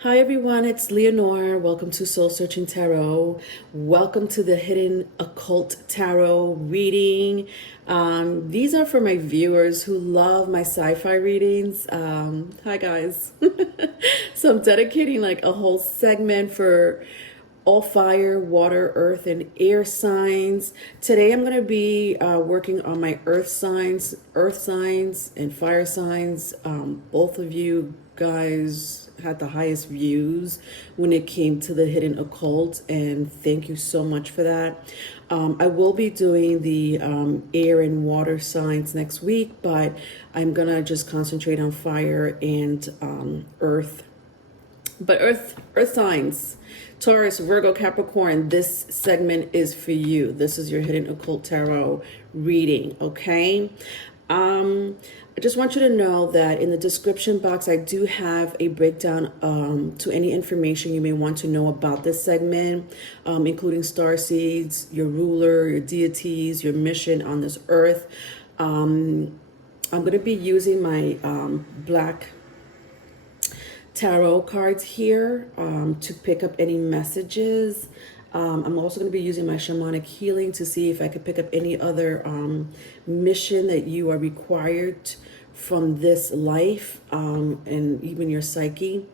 Hi everyone, it's Leonore. Welcome to Soul Searching Tarot. Welcome to the Hidden Occult Tarot reading. These are for my viewers who love my sci-fi readings. Hi guys. So I'm dedicating like a whole segment for all fire, water, earth, and air signs. Today I'm going to be working on my earth signs, and fire signs. Both of you guys had the highest views when it came to the hidden occult, and thank you so much for that. I will be doing the air and water signs next week, but I'm going to just concentrate on fire and earth. But earth signs, Taurus, Virgo, Capricorn, this segment is for you. This is your Hidden Occult Tarot reading, okay? I just want you to know that in the description box, I do have a breakdown to any information you may want to know about this segment, including star seeds, your ruler, your deities, your mission on this earth. I'm going to be using my black tarot cards here to pick up any messages. I'm also going to be using my shamanic healing to see if I could pick up any other mission that you are required from this life and even your psyche.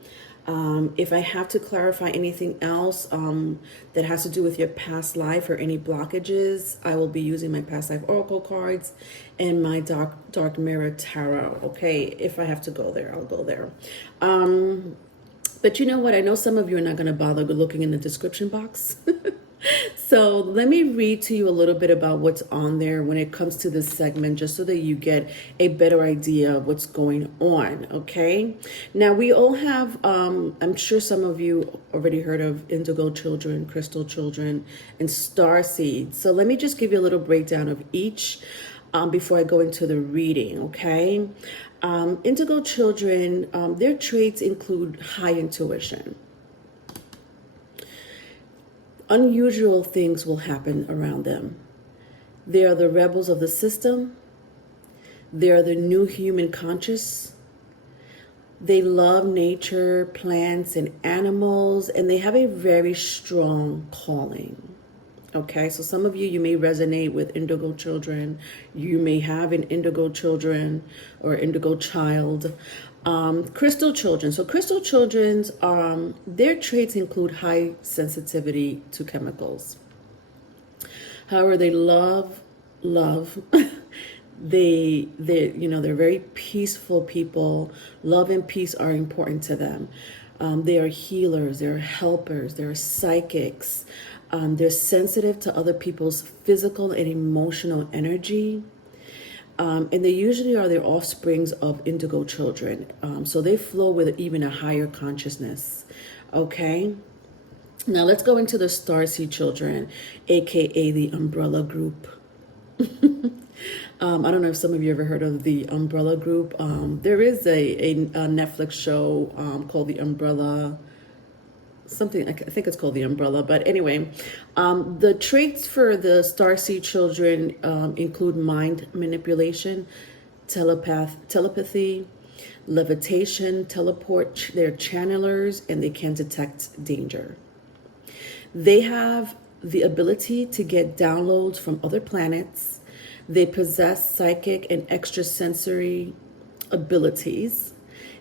If I have to clarify anything else that has to do with your past life or any blockages, I will be using my past life oracle cards and my dark mirror tarot. Okay, if I have to go there, I'll go there. But you know what? I know some of you are not going to bother looking in the description box. So let me read to you a little bit about what's on there when it comes to this segment, just so that you get a better idea of what's going on, okay? Now, we all have, I'm sure some of you already heard of Indigo Children, Crystal Children, and Starseed. So let me just give you a little breakdown of each before I go into the reading, okay? Indigo Children, their traits include high intuition. Unusual things will happen around them. They are the rebels of the system. They are the new human conscious. They love nature, plants, and animals, and they have a very strong calling. Okay, so some of you may resonate with Indigo Children. You may have an Indigo Children or Indigo Child. Crystal Children. So Crystal Children's, their traits include high sensitivity to chemicals. However, they love. They're very peaceful people. Love and peace are important to them. They are healers. They're helpers. They're psychics. They're sensitive to other people's physical and emotional energy. And they usually are their offsprings of Indigo Children. So they flow with even a higher consciousness. Okay. Now let's go into the Starseed Children, aka the Umbrella Group. I don't know if some of you ever heard of the Umbrella Group. There is a Netflix show called The Umbrella. Something, I think it's called The Umbrella, but anyway, the traits for the Starseed Children include mind manipulation, telepathy, levitation, teleport. They're channelers, and they can detect danger. They have the ability to get downloads from other planets. They possess psychic and extrasensory abilities.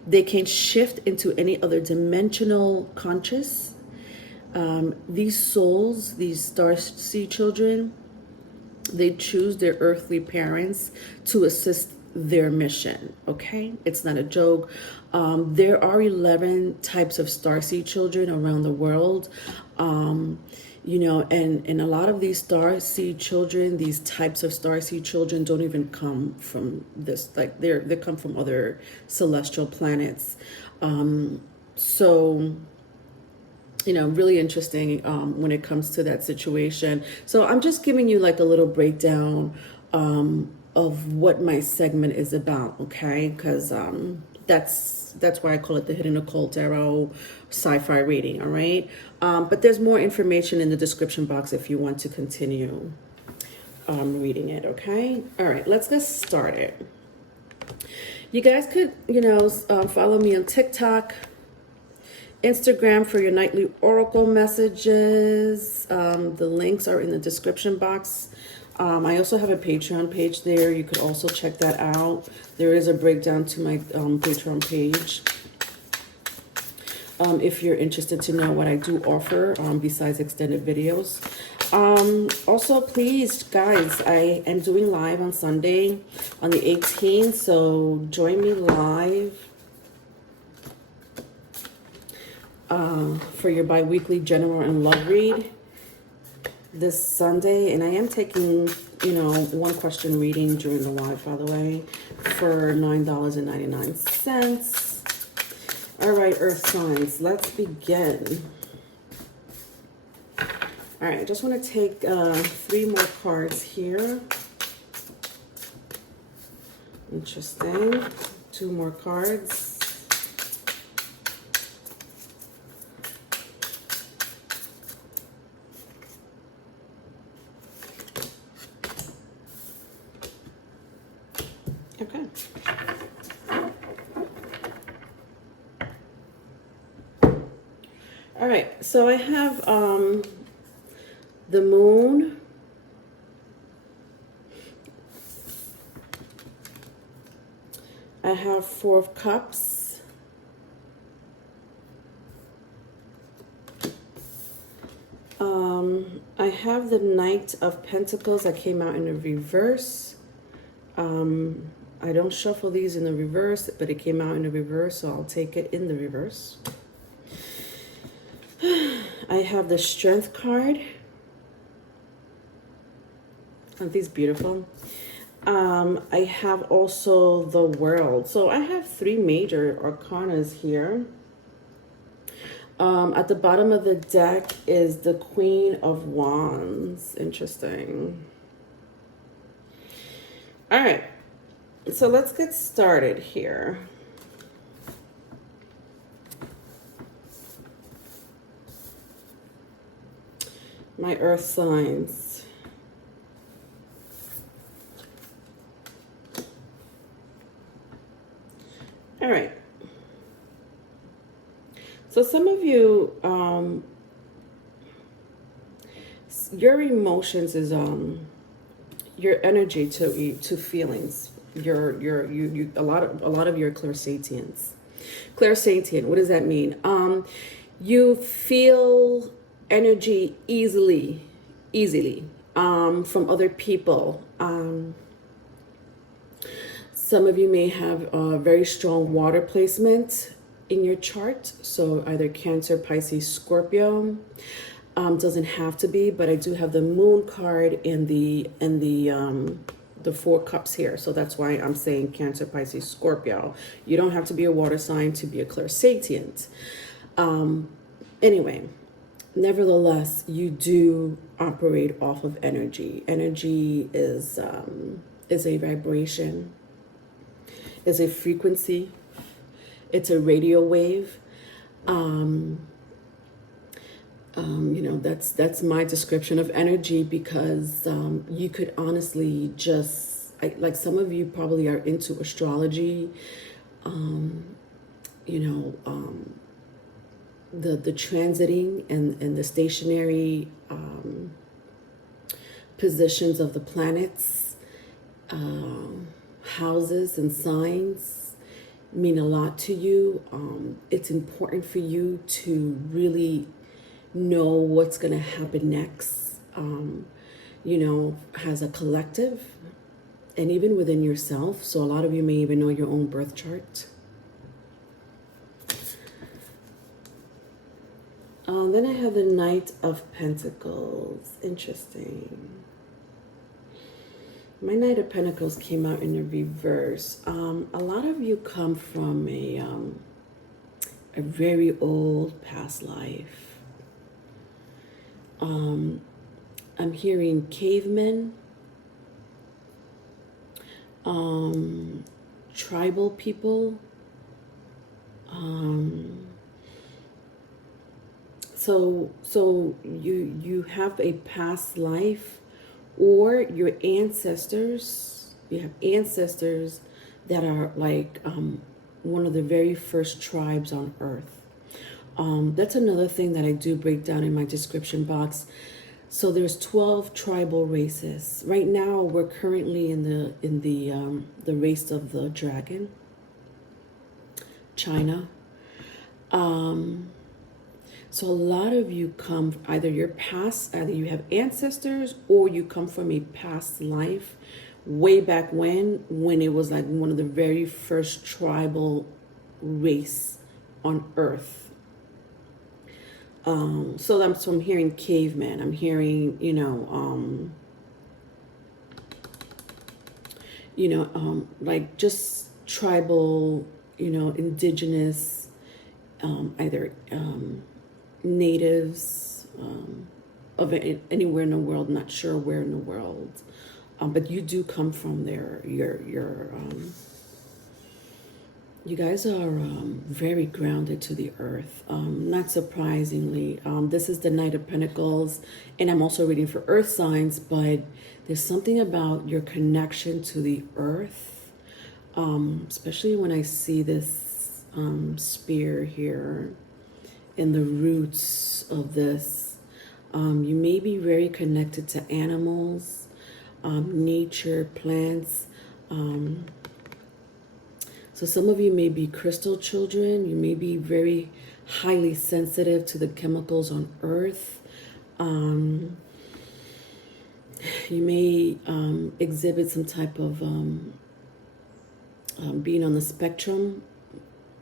They can shift into any other dimensional conscious. These souls, these Starseed Children, they choose their earthly parents to assist their mission, okay? It's not a joke. There are 11 types of Starseed Children around the world. And a lot of these Starseed Children, these types of Starseed Children don't even come from this, like they come from other celestial planets. Really interesting when it comes to that situation. So I'm just giving you like a little breakdown of what my segment is about, okay? Because that's why I call it the Hidden Occult Tarot sci-fi reading, all right? But there's more information in the description box if you want to continue reading it, okay? All right, let's get started. You guys could, follow me on TikTok, Instagram for your nightly oracle messages. The links are in the description box. I also have a Patreon page there. You could also check that out. There is a breakdown to my Patreon page. If you're interested to know what I do offer besides extended videos. Also, please, guys, I am doing live on Sunday on the 18th. So join me live for your bi-weekly general and love read this Sunday. And I am taking, you know, one question reading during the live, by the way, for $9.99. All right, Earth signs, let's begin. All right, I just want to take 3 more cards here. Interesting. 2 more cards. Okay. All right, so I have the moon, I have 4 of Cups, I have the Knight of Pentacles that came out in the reverse. I don't shuffle these in the reverse, but it came out in the reverse, so I'll take it in the reverse. I have the Strength card. Aren't these beautiful? I have also the World. So I have 3 major arcanas here. At the bottom of the deck is the Queen of Wands. Interesting. All right. So let's get started here. My Earth signs. All right. So some of you, your emotions is your energy to feelings. You a lot of your clairsentience. Clairsentient. What does that mean? You feel energy easily from other people. Some of you may have a very strong water placement in your chart, so either Cancer, Pisces, Scorpio. Doesn't have to be, but I do have the Moon card in the 4 Cups here, so that's why I'm saying Cancer, Pisces, Scorpio. You don't have to be a water sign to be a clairsentient. Anyway, nevertheless, you do operate off of energy. Energy is a vibration, is a frequency. It's a radio wave. You know, that's my description of energy, because you could honestly just, like some of you probably are into astrology, you know, the transiting and the stationary positions of the planets, houses and signs mean a lot to you. It's important for you to really know what's going to happen next, you know, as a collective and even within yourself. So a lot of you may even know your own birth chart. Then I have the Knight of Pentacles. Interesting. My Knight of Pentacles came out in the reverse. A lot of you come from a very old past life. I'm hearing cavemen, tribal people, so you have a past life, or your ancestors. You have ancestors that are like one of the very first tribes on Earth. That's another thing that I do break down in my description box. So there's 12 tribal races. Right now, we're currently in the race of the dragon, China. So a lot of you come either either you have ancestors or you come from a past life way back when it was like one of the very first tribal race on Earth. So I'm hearing caveman. I'm hearing, like just tribal, indigenous, either natives of anywhere in the world. Not sure where in the world, but you do come from there. You guys are very grounded to the earth. Not surprisingly, this is the Knight of Pentacles, and I'm also reading for earth signs, but there's something about your connection to the earth, especially when I see this spear here in the roots of this. You may be very connected to animals, nature, plants. So some of you may be crystal children. You may be very highly sensitive to the chemicals on earth. You may exhibit some type of being on the spectrum.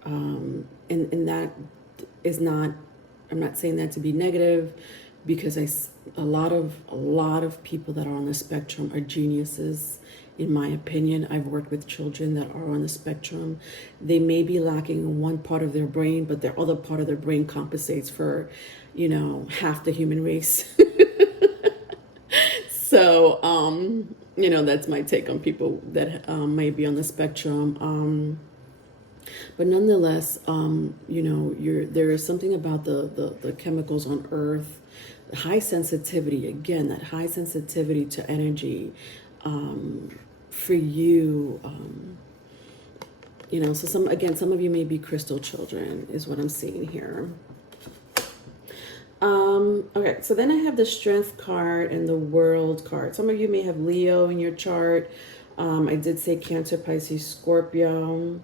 And that is not, I'm not saying that to be negative, because a lot of people that are on the spectrum are geniuses. In my opinion, I've worked with children that are on the spectrum. They may be lacking in one part of their brain, but their other part of their brain compensates for, half the human race. So, that's my take on people that may be on the spectrum. But nonetheless, there is something about the chemicals on Earth, high sensitivity. Again, that high sensitivity to energy. For you, so some of you may be crystal children is what I'm seeing here. Okay, so then I have the Strength card and the World card. Some of you may have Leo in your chart. I did say Cancer, Pisces, Scorpio.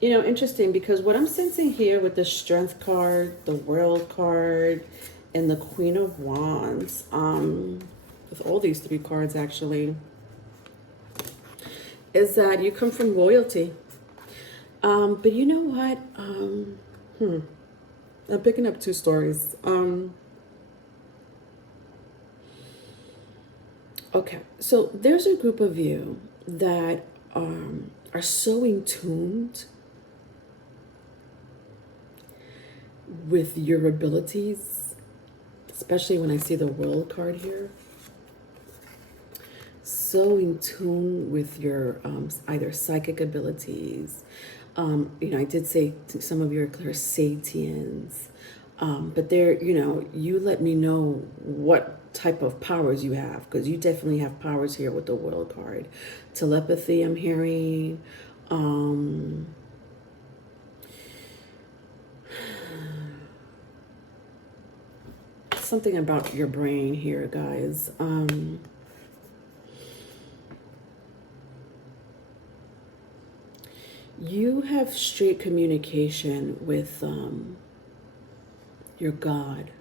Interesting, because what I'm sensing here with the Strength card, the World card, and the Queen of Wands, with all these three cards actually, is that you come from royalty. But you know what? I'm picking up two stories. Okay, so there's a group of you that are so in tuned with your abilities, especially when I see the World card here. So in tune with your either psychic abilities. I did say some of you are clairsentients, but you let me know what type of powers you have, because you definitely have powers here with the World card. Telepathy, I'm hearing. Something about your brain here, guys. You have straight communication with your God.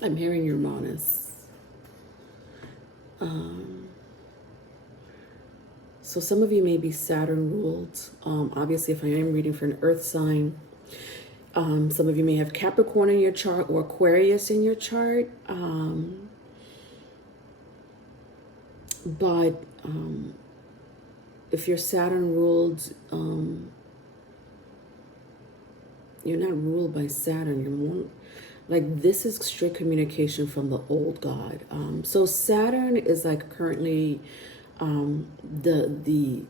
I'm hearing Uranus. So some of you may be Saturn ruled. Obviously, if I am reading for an earth sign, some of you may have Capricorn in your chart or Aquarius in your chart. But if you're Saturn ruled, you're not ruled by Saturn. You're more like, this is strict communication from the old God. So Saturn is like currently the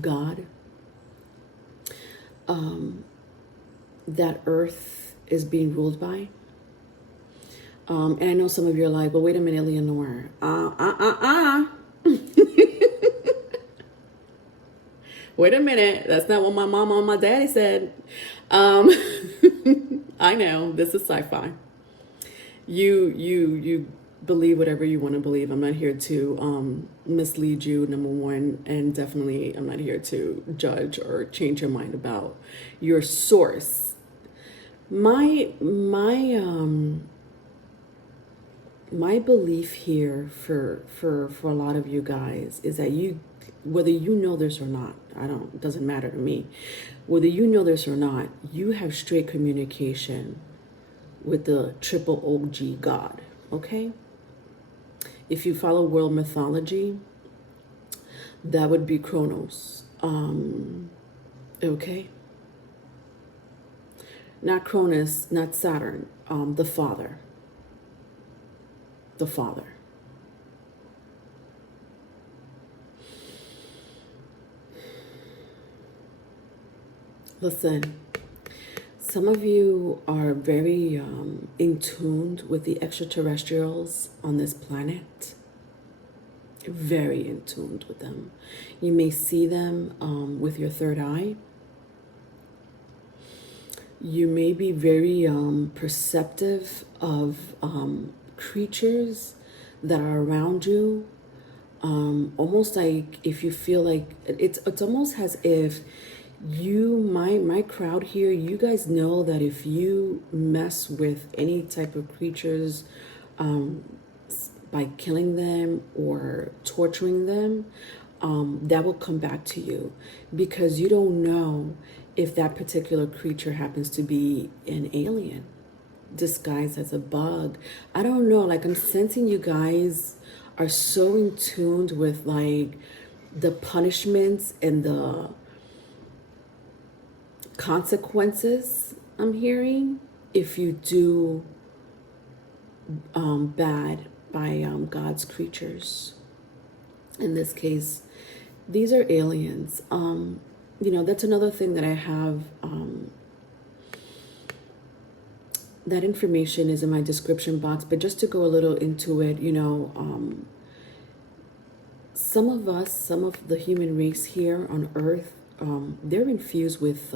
God that Earth is being ruled by. And I know some of you are like, well, wait a minute, Leonore. Wait a minute. That's not what my mama and my daddy said. Um, I know this is sci-fi. You believe whatever you want to believe. I'm not here to mislead you, number one, and definitely I'm not here to judge or change your mind about your source. My belief here for a lot of you guys is that you, whether you know this or not, it doesn't matter to me. Whether you know this or not, you have straight communication with the triple OG God, okay? If you follow world mythology, that would be Kronos, okay? Not Cronus, not Saturn, the Father. The Father. Listen, some of you are very in tune with the extraterrestrials on this planet. Very in tune with them. You may see them with your third eye. You may be very perceptive of creatures that are around you. Almost like if you feel like it's almost as if you, my crowd here, you guys know that if you mess with any type of creatures by killing them or torturing them, that will come back to you, because you don't know if that particular creature happens to be an alien disguised as a bug. I don't know, like I'm sensing you guys are so in tune with like the punishments and the consequences I'm hearing if you do bad by God's creatures. In this case, these are aliens. That's another thing that I have. That information is in my description box, but just to go a little into it, some of us, some of the human race here on Earth, they're infused with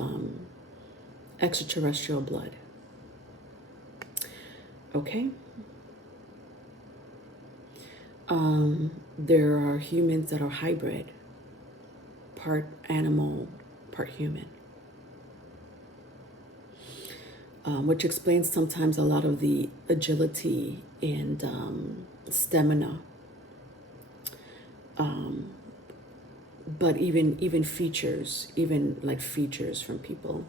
extraterrestrial blood. Okay? There are humans that are hybrid, part animal, part human. Which explains sometimes a lot of the agility and stamina. But even features, even like features from people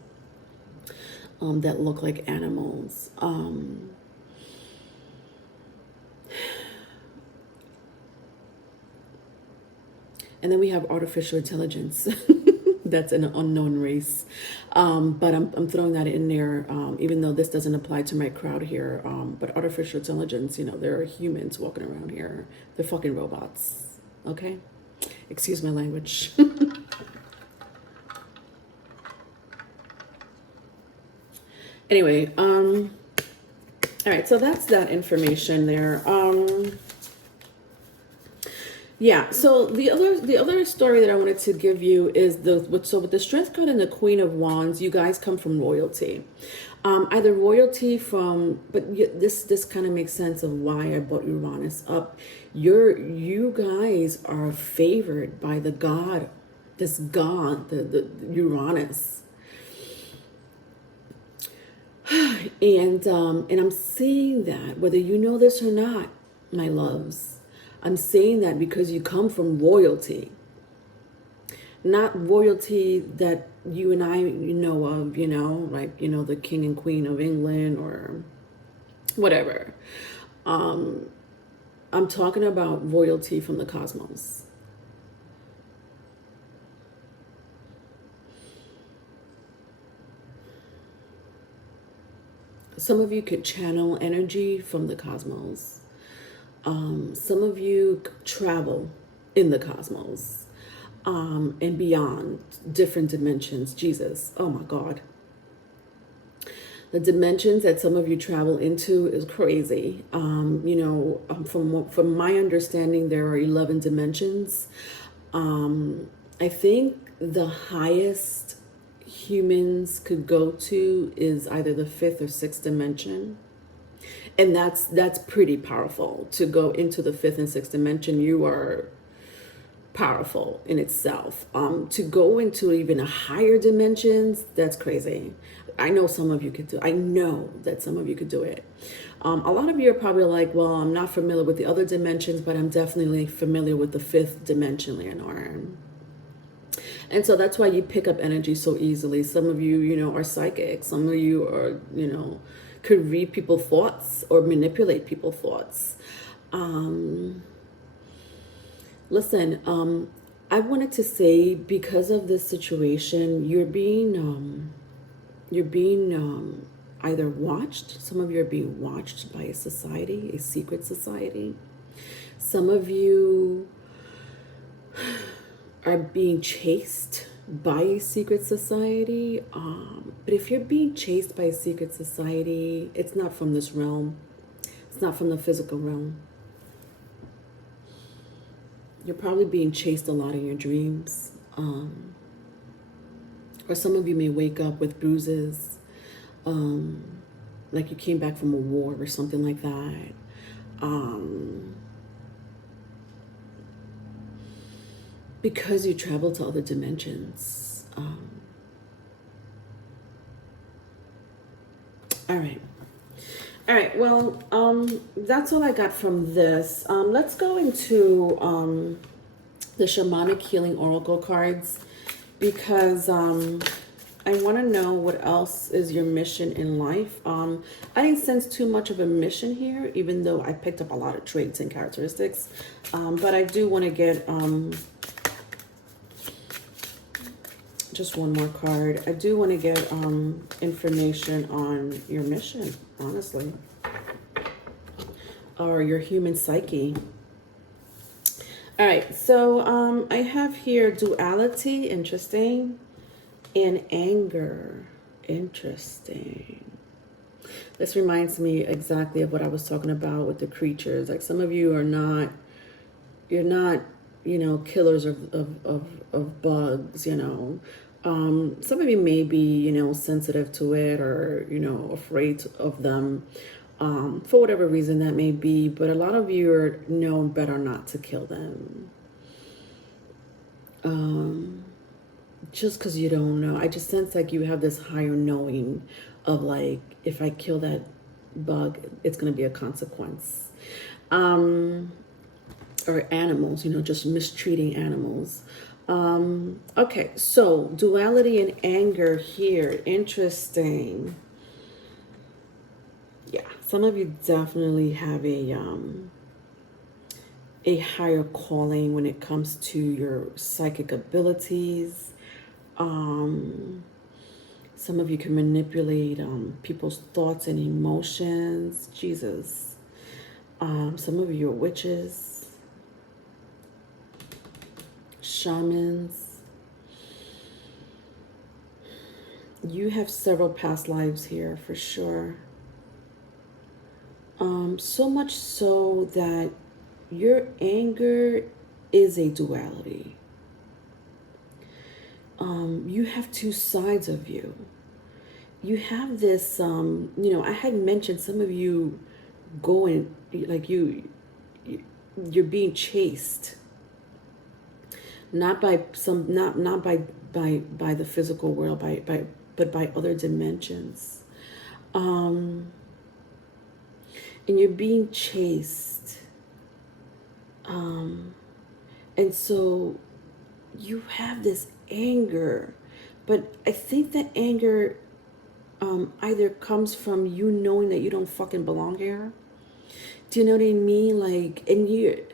that look like animals. And then we have artificial intelligence. That's an unknown race. But I'm throwing that in there, even though this doesn't apply to my crowd here. But artificial intelligence, there are humans walking around here. They're fucking robots. Okay? Excuse my language. Anyway, all right, so that's that information there. Yeah, so the other story that I wanted to give you is with the Strength card and the Queen of Wands, you guys come from royalty. Either royalty from, but this kind of makes sense of why I brought Uranus up. You guys are favored by the god, this god, the Uranus. And I'm saying that whether you know this or not, my loves. I'm saying that because you come from royalty. Not royalty that you and I know of, like, the king and queen of England or whatever. I'm talking about royalty from the cosmos. Some of you could channel energy from the cosmos. Some of you travel in the cosmos and beyond, different dimensions. Jesus, oh my God. The dimensions that some of you travel into is crazy. From my understanding, there are 11 dimensions. I think the highest humans could go to is either the fifth or sixth dimension. And that's pretty powerful. To go into the fifth and sixth dimension, you are powerful in itself. To go into even a higher dimensions, that's crazy. I know some of you could do. I know that some of you could do it. A lot of you are probably like, well, I'm not familiar with the other dimensions, but I'm definitely familiar with the fifth dimension, Leonore. And so that's why you pick up energy so easily. Some of you, are psychic. Some of you are, could read people's thoughts or manipulate people's thoughts. Listen, I wanted to say, because of this situation, you're being either watched. Some of you are being watched by a society, a secret society. Some of you are being chased by a secret society. But if you're being chased by a secret society, it's not from this realm. It's not from the physical realm. You're probably being chased a lot in your dreams. Or some of you may wake up with bruises, like you came back from a war or something like that. Because you travel to other dimensions. All right, well, that's all I got from this. Let's go into the Shamanic Healing Oracle cards, because I want to know what else is your mission in life. I didn't sense too much of a mission here, even though I picked up a lot of traits and characteristics. But I do want to get just one more card. I do want to get information on your mission, honestly, or your human psyche. All right, so I have here duality, interesting, and anger, interesting. This reminds me exactly of what I was talking about with the creatures. Like, some of you are not, you're not, killers of bugs, some of you may be, sensitive to it, or, afraid of them, for whatever reason that may be. But a lot of you know better not to kill them. Just because you don't know. I just sense like you have this higher knowing of, like, if I kill that bug, it's going to be a consequence. Or animals, just mistreating animals. Okay, so duality and anger here. Interesting. Yeah, some of you definitely have a higher calling when it comes to your psychic abilities. Some of you can manipulate people's thoughts and emotions. Jesus. Some of you are witches, shamans. You have several past lives here for sure. So much so that your anger is a duality. You have two sides of you. You have this, I had mentioned some of you going, like, you're being chased. Not by some, not by the physical world, but by other dimensions. And you're being chased. And so you have this anger, but I think that anger either comes from you knowing that you don't fucking belong here. Do you know what I mean? Like, and you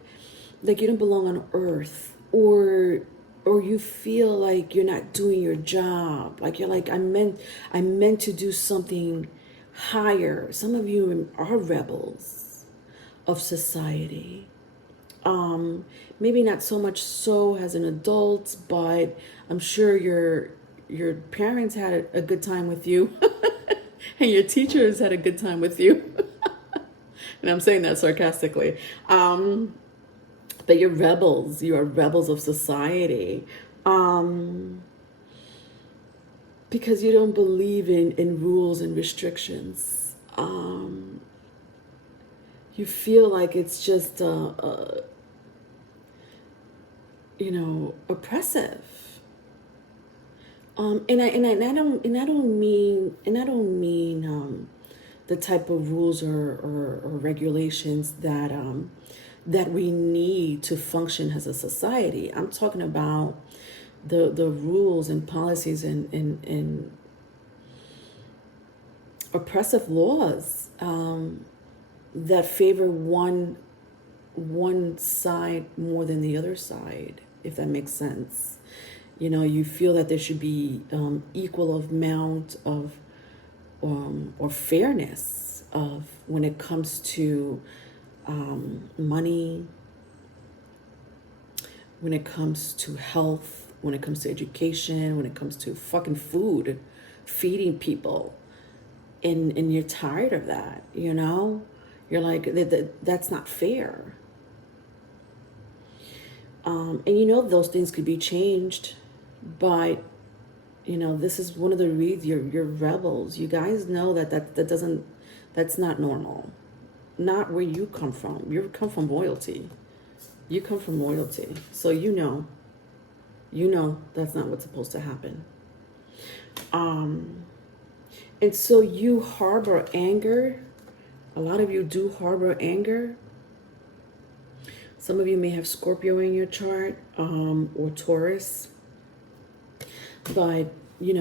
don't belong on Earth, or you feel like you're not doing your job. Like, you're like, I'm meant to do something higher. Some of you are rebels of society. Maybe not so much so as an adult, but I'm sure your parents had a good time with you and your teachers had a good time with you. And I'm saying that sarcastically. But you're rebels. You are rebels of society. Because you don't believe in rules and restrictions. You feel like it's just, oppressive. And I don't mean the type of rules or regulations that we need to function as a society. I'm talking about the rules and policies and oppressive laws that favor one side more than the other side, if that makes sense. You feel that there should be equal amount of or fairness of when it comes to money, when it comes to health, when it comes to education, when it comes to fucking food, feeding people, and you're tired of that. You're like, that's not fair. And those things could be changed, but this is one of the reasons you're rebels. You guys know that's not normal. Not where you come from. You come from royalty. You come from royalty. So you know that's not what's supposed to happen. And so you harbor anger. A lot of you do harbor anger. Some of you may have Scorpio in your chart, or Taurus. But, you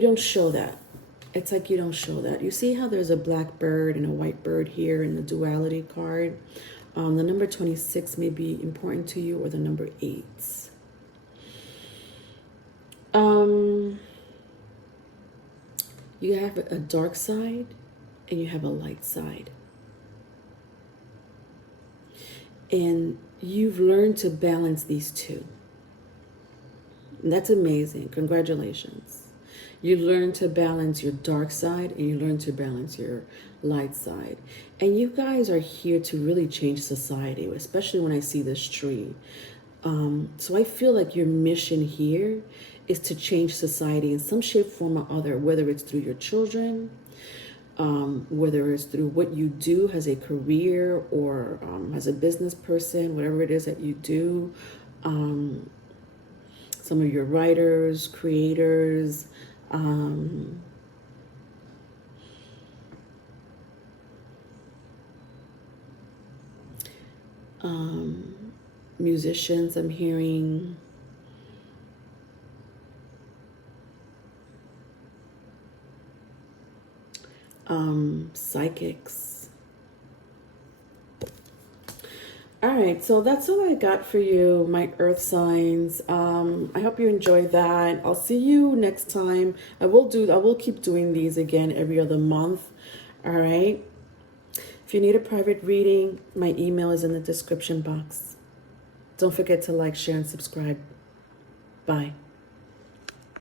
don't show that. It's like you don't show that. You see how there's a black bird and a white bird here in the duality card? The number 26 may be important to you, or the number 8. You have a dark side and you have a light side. And you've learned to balance these two. And that's amazing. Congratulations. You learn to balance your dark side and you learn to balance your light side. And you guys are here to really change society, especially when I see this tree. So I feel like your mission here is to change society in some shape, form, or other, whether it's through your children, whether it's through what you do as a career or as a business person, whatever it is that you do. Some of your writers, creators, musicians, I'm hearing. Psychics. All right, so that's all I got for you, my earth signs. I hope you enjoyed that. I'll see you next time. I will keep doing these again every other month. All right. If you need a private reading, my email is in the description box. Don't forget to like, share, and subscribe. Bye.